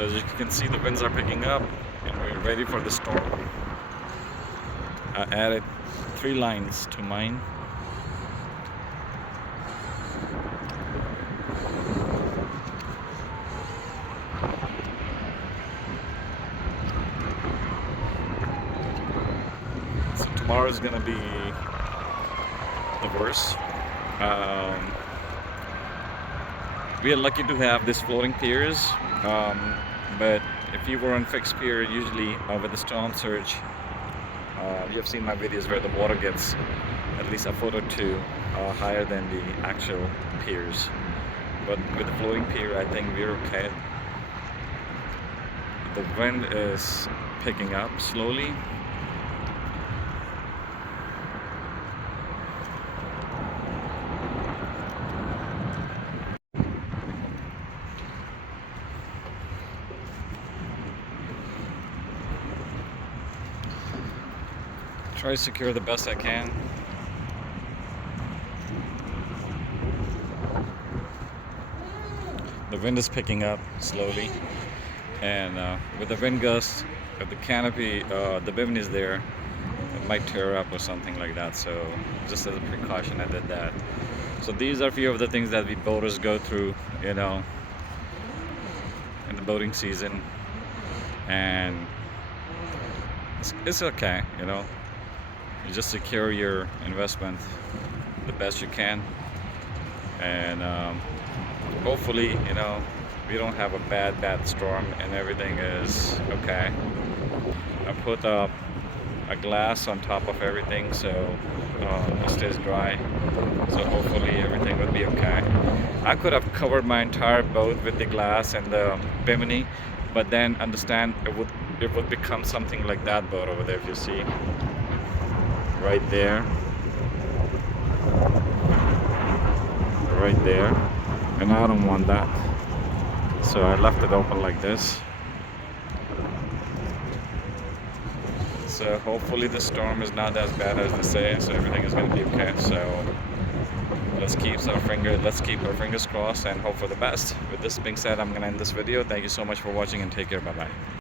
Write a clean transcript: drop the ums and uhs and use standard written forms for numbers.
So as you can see, the winds are picking up and we're ready for the storm. I added 3 lines to mine. So tomorrow is gonna be the worst. We are lucky to have these floating piers, but if you were on fixed pier, usually with the storm surge, you have seen my videos where the water gets at least a foot or two higher than the actual piers. But with the floating pier, I think we're okay. The wind is picking up slowly. Try to secure the best I can. The wind is picking up slowly, and with the wind gusts, if the canopy, the bimini is there, it might tear up or something like that. So just as a precaution, I did that. So these are a few of the things that we boaters go through, in the boating season, and it's okay, You just secure your investment the best you can, and hopefully, we don't have a bad storm and everything is okay. I put a glass on top of everything so it stays dry. So hopefully everything will be okay. I could have covered my entire boat with the glass and the bimini, but then understand it would become something like that boat over there, if you see. Right there, and I don't want that, so I left it open like this. So hopefully the storm is not as bad as they say, so everything is going to be okay. So let's keep our fingers crossed and hope for the best. With this being said, I'm going to end this video. Thank you so much for watching and take care. Bye bye.